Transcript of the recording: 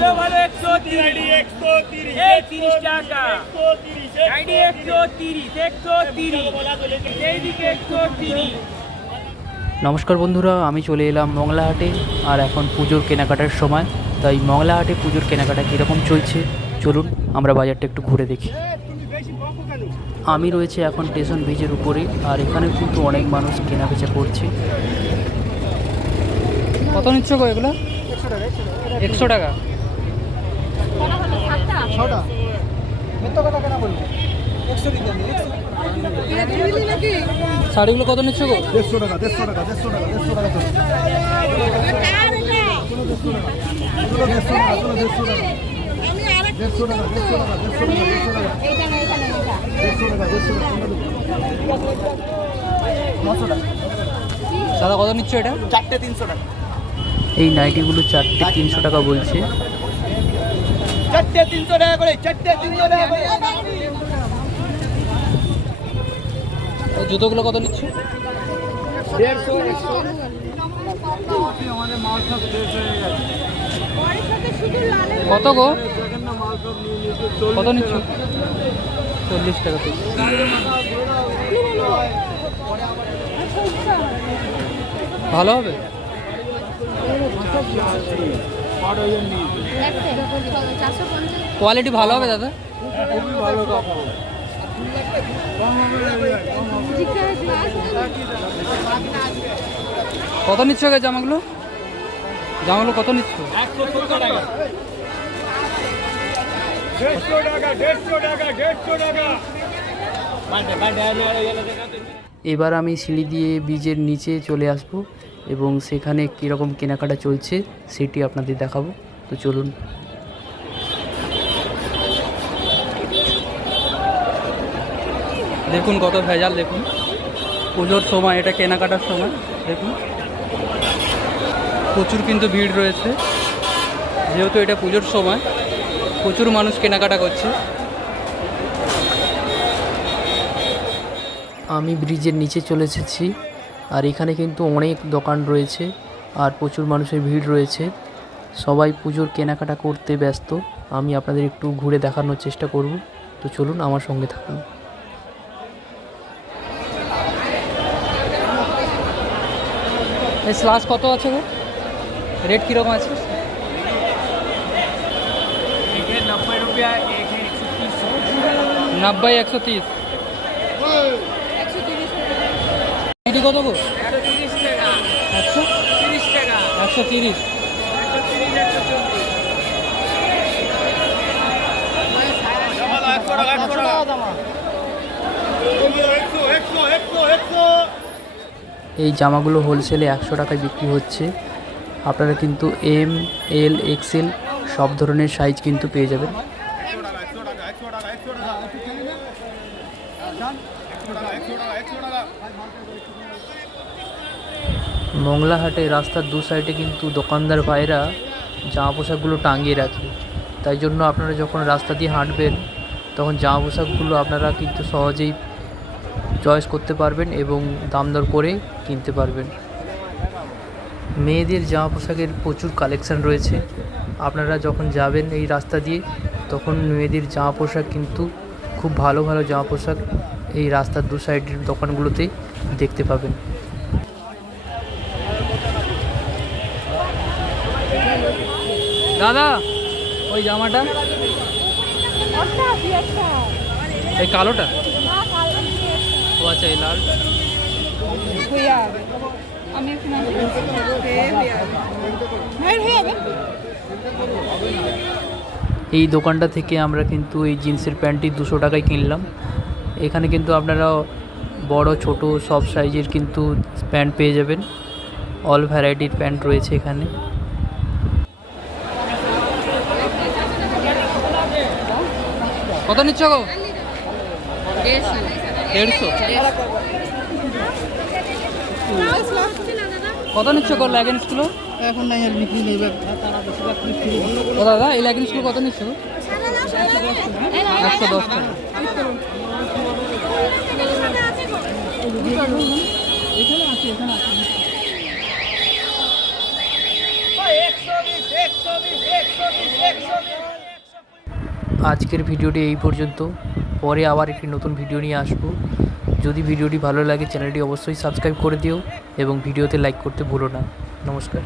ভালো ভালো 130 এই 30 টাকা আইডি 130 এইদিকে 130। নমস্কার বন্ধুরা, আমি চলে এলাম মংলাহাটে। আর এখন পুজোর কেনাকাটার সময়, তাই মংলাহাটে পুজোর কেনাকাটা কীরকম চলছে চলুন আমরা বাজারটা একটু ঘুরে দেখি। আমি রয়েছে এখন স্টেশন ব্রিজের উপরে, আর এখানে কিন্তু অনেক মানুষ কেনাবেচা করছে। কত নিচ্ছ গো এগুলো? 100 টাকা। শাড়িগুলো কত নিচ্ছ গো? 150 টাকা 150 টাকা 150 টাকা 150 টাকা দাদা কত নিচ্ছ এটা? চারটে 300 টাকা। এই নাইটিগুলো চারটে 300 টাকা বলছে। চারটে 300 টাকা করে, চারটে 300 টাকা করে। জুতোগুলো কত নিচ্ছ? 150 কত গো? কত নিচ্ছ? 40 টাকা পিস। ভালো হবে? কোয়ালিটি ভালো হবে দাদা? খুবই ভালো কাপড়। কত নিচ্ছ গে জামাগুলো? জামাগুলো কত নিচ্ছ? 170 টাকা 150 টাকা 150 টাকা। এবার আমি সিঁড়ি দিয়ে ব্রিজের নিচে চলে আসব এবং সেখানে কীরকম কেনাকাটা চলছে সেটি আপনাদের দেখাবো। তো চলুন। দেখুন কত ভেজাল, দেখুন পুজোর সময়, এটা কেনাকাটার সময়। দেখুন প্রচুর কিন্তু ভিড় রয়েছে, যেহেতু এটা পুজোর সময় প্রচুর মানুষ কেনাকাটা করছে। আমি ব্রিজের নিচে চলে এসেছি, আর এখানে কিন্তু অনেক দোকান রয়েছে আর প্রচুর মানুষের ভিড় রয়েছে। সবাই পুজোর কেনাকাটা করতে ব্যস্ত। আমি আপনাদের একটু ঘুরে দেখানোর চেষ্টা করব। তো চলুন আমার সঙ্গে থাকুন। এই স্লাস কত আছে গো? রেট কীরকম আছে? 90 रुपया एक है 130। 90 130। এটি কত গো? 130 টাকা 130 টাকা 130। 100 এই জামাগুলো হোলসেলে 100 টাকায় বিক্রি হচ্ছে। আপনারা কিন্তু এম এল এক্সেল সব ধরনের সাইজ কিন্তু পেয়ে যাবেন। মংলাহাটে রাস্তার দু সাইডে কিন্তু দোকানদার ভাইরা জামা পোশাকগুলো টাঙিয়ে রাখে। তাই জন্য আপনারা যখন রাস্তা দিয়ে হাঁটবেন তখন জামা পোশাকগুলো আপনারা কিন্তু সহজেই চয়েস করতে পারবেন এবং দাম দর করে কিনতে পারবেন। মেয়েদের জামা পোশাকের প্রচুর কালেকশান রয়েছে। আপনারা যখন যাবেন এই রাস্তা দিয়ে তখন মেয়েদের জামা পোশাক কিন্তু খুব ভালো ভালো জামা পোশাক এই রাস্তার দু সাইডের দোকানগুলোতে দেখতে পাবেন। দাদা ওই জামাটা, এই কালোটা? ও আচ্ছা, এই লাল। এই দোকানটা থেকে আমরা কিন্তু এই জিন্সের প্যান্টটি 200 টাকায় কিনলাম। এখানে কিন্তু আপনারা বড় ছোট সব সাইজের কিন্তু প্যান্ট পেয়ে যাবেন। অল ভ্যারাইটির প্যান্ট রয়েছে এখানে। কত নিচ্ছ গো? 150। কত নিচ্ছ গো লেগিংসগুলো? এখন নাই আর বিক্রি নেই। ও দাদা এই লেগিংসগুলো কত নিচ্ছ? 110 টাকা। এখানে আছে আজকের ভিডিওটি এই পর্যন্ত। পরে আবার একটি নতুন ভিডিও নিয়ে আসবো। যদি ভিডিওটি ভালো লাগে চ্যানেলটি অবশ্যই সাবস্ক্রাইব করে দিও এবং ভিডিওতে লাইক করতে ভুলো না। নমস্কার।